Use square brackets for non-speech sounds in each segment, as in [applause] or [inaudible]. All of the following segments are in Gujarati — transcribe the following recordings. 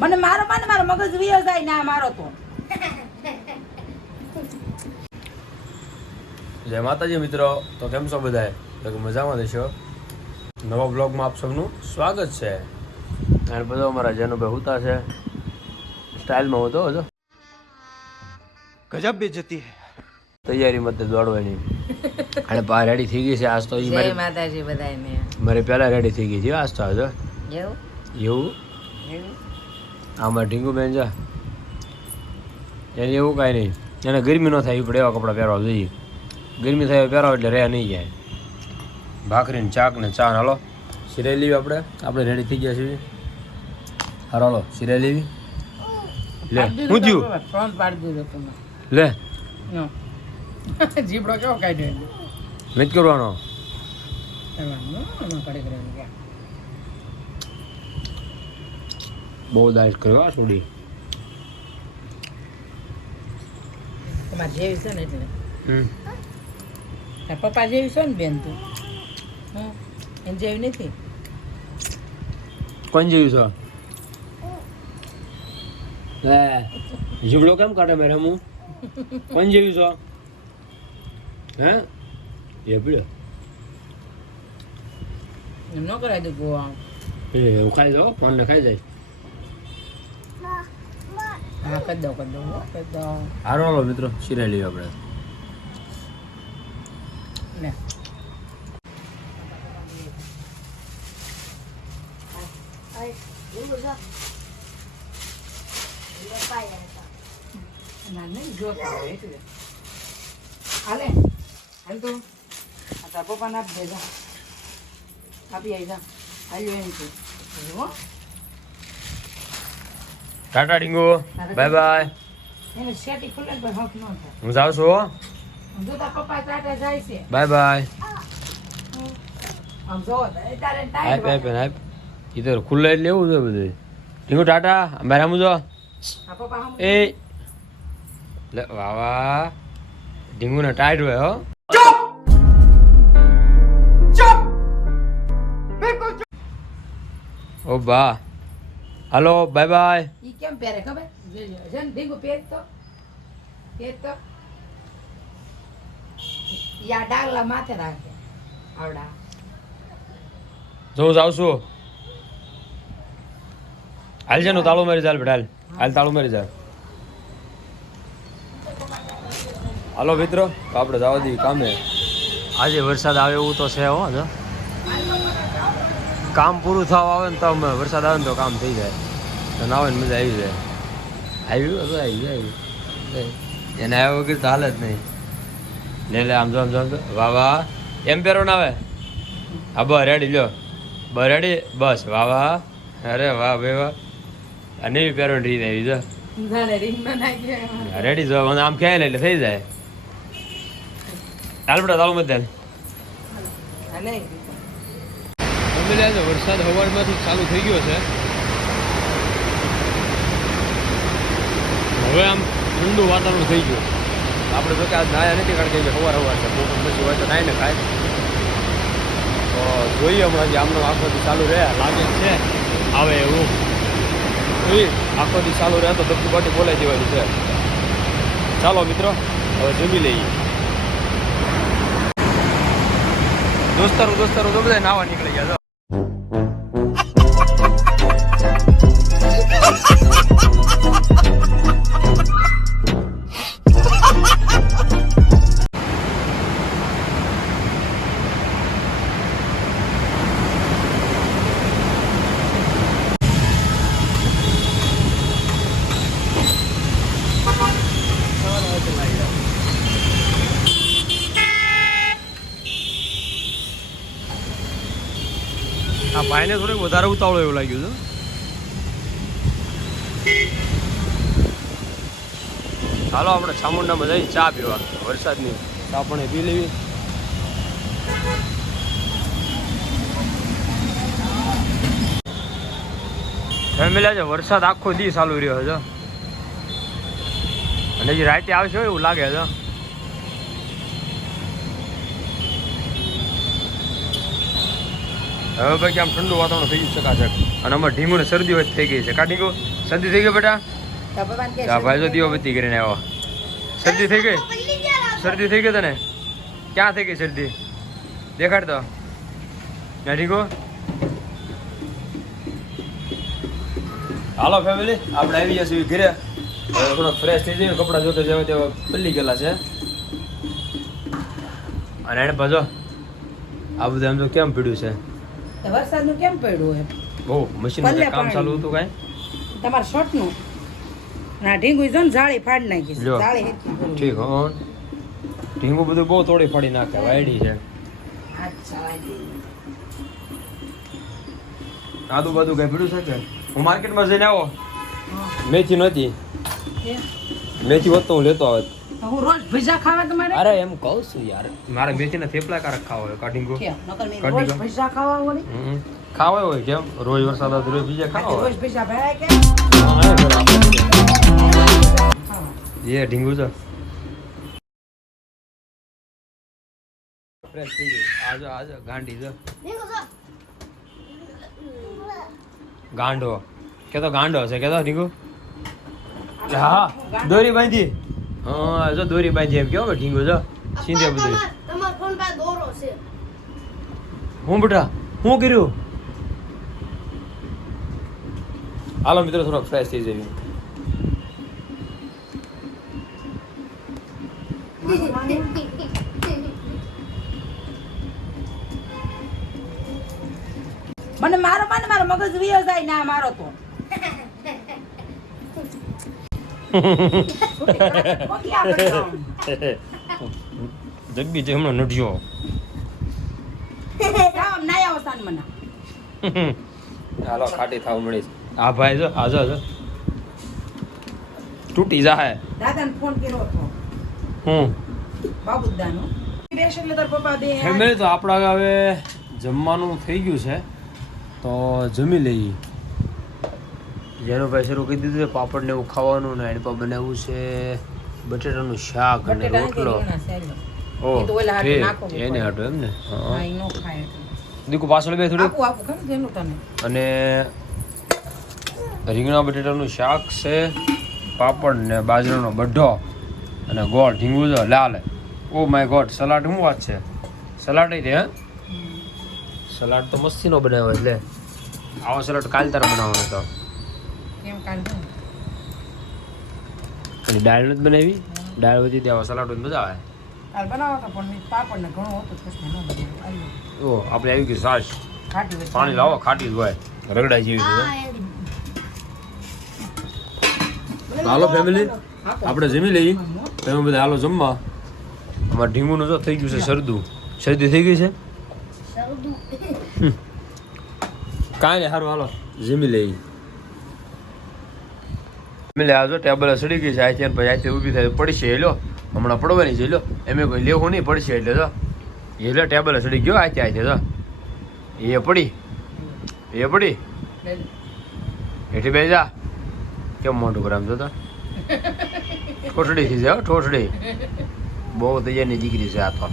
મને મારો મને મારો મગજ વિયો ના મારો તો. જય માતાજી મિત્રો તો કેમ છો બધાએ તો મજામાં દેશો નવા બ્લોગમાં આપ સૌનું સ્વાગત છે. અને બધો અમારા જેનુભાઈ હુતા છે. સ્ટાઇલમાં હોતો હતો ગજબ બેજતી હે. તૈયારી મતે દોડવાની. અને પા રેડી થઈ ગઈ છે આજ તો ઈ મારી માતાજી બધાય મેં મારે પહેલા રેડી થઈ ગઈ છે. આજ તો આજ એવું? એવું? આમાં ઢીંગુ બેન જા. એને એવું કાંઈ નહીં. એને ગરમી ન થાય પડે એવા કપડાં પહેરવા જોઈએ. ગરમી થાય પહેરાવો એટલે રહે નહીં જાય ભાખરીને ચાક ને ચા હાલો. સિરાઈ લેવી આપણે. આપણે રેડી થઈ ગયા છીએ. હાલો સિરાઈ લેવી. લે હું થયું? ફોન પાડી દીધો તમે. લે. [laughs] જીબડો કેવો કાઢ્યો નથી કરવાનો. બહુ દાઈશ કર્યો આ સોડી તમારે જેવી છે ને એટલે. હમ. પપ્પા જેવી છે ને બેન તું? હમ. એને જેવી નથી? કોણ જેવી છો? લે ઝીગડો કેમ કાઢે મેરે હું કોણ જેવી છો? હે? એ પીડ્યો એમ ન કરાય દઉં ગોવા. એ ખાઈ જાઓ ફોન ને ખાઈ જાય. હા કરી દઉં કરી દઉં હો, કરી હારો હાલો મિત્રો સિરાઈ લઈએ આપણે. લે. આપી આવી જા. હાલ્યો એમ છે હો. ટાટા ડીંગો બાય બાય એને શેટી ખુલ્લે ને પણ હક ન થાય હું જાઉં છું હો જો તારા પપ્પા ટાટા જાય છે બાય બાય આમ જો તારે હાઈપ ટાઈટ હાઈપ હાઈપ એ તો ખુલ્લે એટલે એવું છે બધું ડીંગો ટાટા મારે આમ જો આ પપ્પા હમ એ લે વાહ વાહ ડીંગુ ને ટાઈટ હોય હો ઓ બા હાલો બાય બાય ઈ કેમ પહેરે ખબર? જન ઢીંગુ પહેર તો પહેર તો યા ડાગલા માથે રાખે આવડા. જો જાઉં છું હાલ છે તાળો મારી ચાલ બેટા હાલ. હાલ તાળું મારી ચાલ. હાલો મિત્રો આપણે જવા દઈએ કામે. આજે વરસાદ આવે એવું તો છે હો જો. કામ પૂરું થવા આવે ને તો અમે વરસાદ આવે ને તો કામ થઈ જાય. તો નાવે ને મજા આવી જાય. આવ્યું? હતું આવી જાય. એને આવ્યા વગર તો હાલ જ નહીં. લે લે આમ જો આમ જો આમ જો. વાહ વાહ. એમ પહેરો ના આવે હા બ રેડી લ્યો. બ રેડી બસ વાહ વાહ. અરે વાહ ભાઈ વાહ. આ નવી પહેરો રીત આવી જો રેડી જો મને આમ ક્યાંય એટલે થઈ જાય. હાલ બેટા તાળું મત હાલે છે. વરસાદ સવારમાંથી ચાલુ થઈ ગયો છે. હવે આમ ઠંડુ વાતાવરણ થઈ ગયું. આપણે જો કે નાયા નથી કારણ કે સવાર હવાર છે. બપોર પછી હોય તો નાય ને ખાય. તો જોઈએ હમણાં જે આમનો આખો દી ચાલુ રહે લાગે છે. આવે એવું. જોઈએ આખો દી ચાલુ રહે તો ધબકી બાટી બોલાઈ દેવાની છે. ચાલો મિત્રો હવે જમી લઈએ. દોસ્તારો દોસ્તારો તો બધા નાવા નીકળી ગયા આ ભાઈને થોડીક વધારે ઉતાવળો એવું લાગ્યું છે ચાલો આપણે ચામુંડામાં જઈ ચા પીવા. વરસાદની ચા પણ પી લેવી. ફેમિલી, આજે વરસાદ આખો દી ચાલુ રહ્યો હતો અને જે રાતે આવશે એવું લાગે છે. હવે ભાઈ આમ ઠંડુ વાતાવરણ થઈ ગયું ચકાચક અને અમારે ઢીંગુને શરદી હોય થઈ ગઈ છે. કાઢી ઢીંગુ શરદી થઈ ગઈ બેટા? ભાઈ જો દીવાબત્તી કરીને આવ્યો શરદી થઈ ગઈ? શરદી થઈ ગઈ તને? ક્યાં થઈ ગઈ શરદી? દેખાડ તો. ઠીકો હાલો ફેમિલી આપણે આવી જશે ઘરે. થોડો ફ્રેશ થઈ જઈએ કપડાં જોતા જવા તેવા પલ્લી ગયેલા છે. અને એને પાછો આ બધું એમ તો કેમ પીડ્યું છે? વરસાદનું કેમ પડ્યું બહુ મશીન કામ ચાલુ હતું કાંઈ? તમારા શર્ટનું? ના ઢીંગું જો ને જાળી ફાડી નાખી જાળી હેતી ઠીક હો. ઢીંગું બધું બહુ તોડી ફાડી નાખે વાયડી છે. આદુ બાદુ કઈ પીડ્યું છે કે? હું માર્કેટમાં જઈને આવો. મેથી નથી. મેથી હોત તો હું લેતો આવત હું રોજ ભજીયા ખાવા તમારે? અરે એમ કહું છું યાર. મારે મેથીના થેપલા કારક ખાવા હોય કટિંગ રોજ. ભજીયા ખાવા વળી? ખાવા હોય કેમ? રોજ વરસાદ રોજ બીજા ખાવા હોય? રોજ ભરાય કે? એ ઢીંગું છે. ફ્રેશ થઈ ગયું. આજો આજો ગાંડી જો. ગાંડો. કેતો ગાંડો છે કેતો ઢીંગુ? હા. દોરી બાંધી. હા. જો દોરી બાંધી એમ કેવો ઢીંગુ જો. સીધે બધું તમારો ફોન પાસે દોરો છે. હું બેટા હું કર્યું? હાલો મિત્રો થોડોક ફ્રેશ થઈ જઈએ મને મારો મને મારો મગજ વિયો જાય ના મારો તો જગબી જે હમણાં મને હાલો ખાટી થાવ મળીશ આ ભાઈ જો હાજર જો જો. તૂટી જાય દાદાને ફોન કર્યો હતો. હું? બાબુદાનો. બેસે એટલે તાર પપ્પા બે ફેમિલી તો આપણા હવે જમવાનું થઈ ગયું છે તો જમી લઈએ. જેનું ભાઈ શરૂ કરી દીધું છે પાપડ ને એવું ખાવાનું ને એની પર બનાવવું છે બટેટાનું શાક અને રોટલો. ઓ. એને હાટો એમ ને? હા, હા. દીકુ પાછળ બે થોડી અને રીંગણા બટેટાનું શાક છે પાપડ ને બાજરાનો બઢો અને ગોળ ઢીંગું તો લાલ. ઓ માય ગોડ સલાડ શું વાત છે? સલાડ એ રે હે? સલાડ તો મસ્તીનો બનાવ્યો એટલે. આવો સલાડ કાલ તારે બનાવવાનો હતો કેમ કાઢું અને દાળ નથી બનાવી? દાળ વધી દેવા સલાડ તો મજા આવે. કાલ બનાવો તો પણ પાપડ ને ઘણું હતું પછી ન બનાવ્યું. આલ્યું. ઓ આપણે આવી ગયું સાસ. પાણી લાવો ખાટી જ હોય. રગડા જેવી હાલો ફેમિલી આપણે જમી લઈએ. તમે બધા હાલો જમવા. અમારે ઢીંગુનું તો થઈ ગયું છે શરદું. શરદી થઈ ગઈ છે. કાંઈ નહીં સારું હાલો. જમી લઈએ. જમી લે આવજો ટેબલ સડી ગઈ છે આ ત્યાં પછી આથી ઊભી થાય પડશે હેલો. હમણાં પડવાની છે લો એમ કોઈ લેવું નહીં પડશે એટલે તો હેલો ટેબલ સડી ગયો આ ત્યાં તો એ પડી. એ પડી. એટલે હેઠી કેમ મોટું કરામ તો? ઠોઠડી થઈ જાય બહુ તૈયારની દીકરી છે આ તો.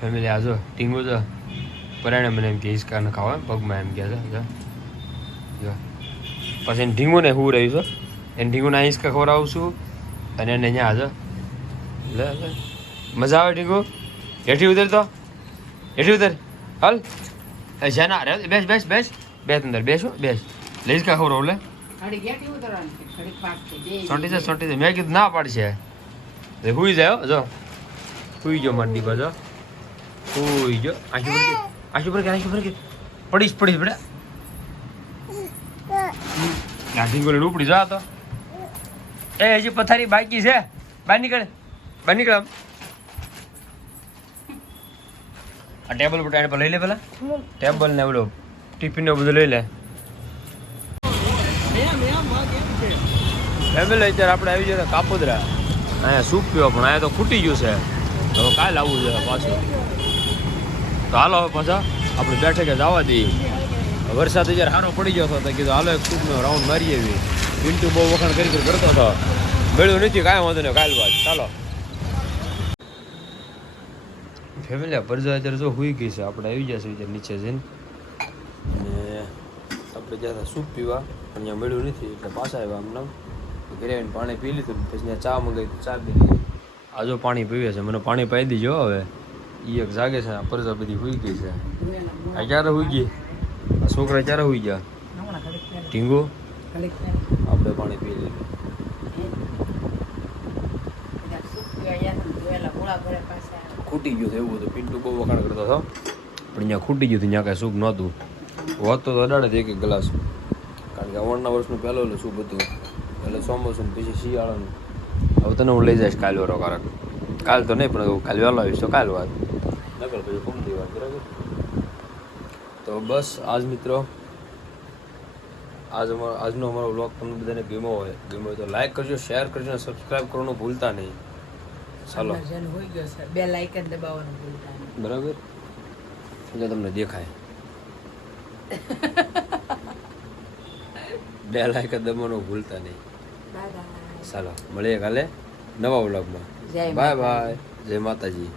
ફેમિલી આજો ટીંગુ છે પરાણે મને એમ કે હિસકા ન ખાવા, પગમાં એમ કે છે, જો. પછી એને ઢીંગુને હું રહ્યું છે. એને ઢીંગુના હિસકા ખવડાવું છું. અને એને અહીંયા આજો લે લે. મજા આવે ઢીંગુ? હેઠી ઉતર તો. હેઠી ઉતર. હાલ. જાના રે, બેસ બેસ બેસ. બેસ અંદર બેસો બેસ લઈશ કા ખબર ઓલે? છોટી છે, છોટી છે. સોટી છે સોટી છે. મેં કીધું ના પાડશે. હુઈ જાય જો. હુઈ જો મારી દીપા જો. હુઈ જો આંખી પર કે આંખી પર કે આંખી પર પડીશ પડીશ બેટા. લાઠી ગોલે ઉપડી જા તો. એ હજી પથારી બાકી છે. બહાર નીકળ. બહાર નીકળ આમ. આ ટેબલ પર ટેબલ પર લઈ લે પેલા. ટેબલ ને ઓલો ટિફિન બધું લઈ લે. ફેમિલી અત્યારે આપણે આવી જાય કાપોદરા. અહીંયા સૂપ પીવો, પણ અહીંયા તો ખૂટી ગયું છે. હવે કાલે આવવું છે પાછું. તો હાલો હવે પાછા, આપણે બેઠે કે જવા દઈએ. વરસાદ જ્યારે સારો પડી ગયો હતો કીધું હાલો એક સૂપનો રાઉન્ડ મારી આવી પિન્ટુ બહુ વખાણ કરી કરી કરતો હતો. મળ્યું નથી, કાંઈ વાંધો નહીં, કાલ બાદ ચાલો. ફેમિલી પરજા અત્યારે જો હુઈ ગઈ છે, આપણે આવી જશે અત્યારે નીચે જઈને. આપણે સૂપ પીવા. પણ અહીંયા મળ્યું નથી એટલે પાછા આવ્યા આમને ઘરે આવીને પાણી પી લીધું પછી ત્યાં ચા મંગાવી ચા પી લીધી. આજો પાણી પીવે છે, મને પાણી પાઈ દીજો હવે. એ એક જાગે છે પરજા બધી હોઈ ગઈ છે. આ ક્યારે હોઈ ગઈ? આ છોકરા ક્યારે હોઈ ગયા? ઢીંગો? આપણે પાણી પી લીધું. સુખ. ખૂટી ગયું હતું એવું હતું પિન્ટુ બહુ વખાણ કરતો હતો પણ અહીંયા ખૂટી ગયું હતું, ત્યાં કાંઈ સૂપ નહોતું. હોત તો અડાડે એક એક ગ્લાસ. કારણ કે અવણના વર્ષનું પહેલો એટલે શું બધું એટલે ચોમાસું પછી શિયાળાનું. હવે તને હું લઈ જઈશ કાલ વારો કારણ કાલ તો નહીં પણ કાલ વહેલો આવીશ તો કાલ વાત. નકર પછી ફૂમતી વાત બરાબર? તો બસ આજ મિત્રો આજ અમારો આજનો અમારો વ્લોગ તમને બધાને ગમ્યો હોય ગમ્યો હોય તો લાઈક કરજો શેર કરજો અને સબસ્ક્રાઈબ કરવાનું ભૂલતા નહીં. ચાલો. અંદર જેને હોઈ ગયો છે બે લાઈક જ દબાવવાનું ભૂલતા બરાબર? એટલે તમને દેખાય. [laughs] બે લાખ દમોનો ભૂલતા નહીં. ચાલો મળીએ કાલે નવા વ્લોગમાં. Bye bye. જય માતાજી.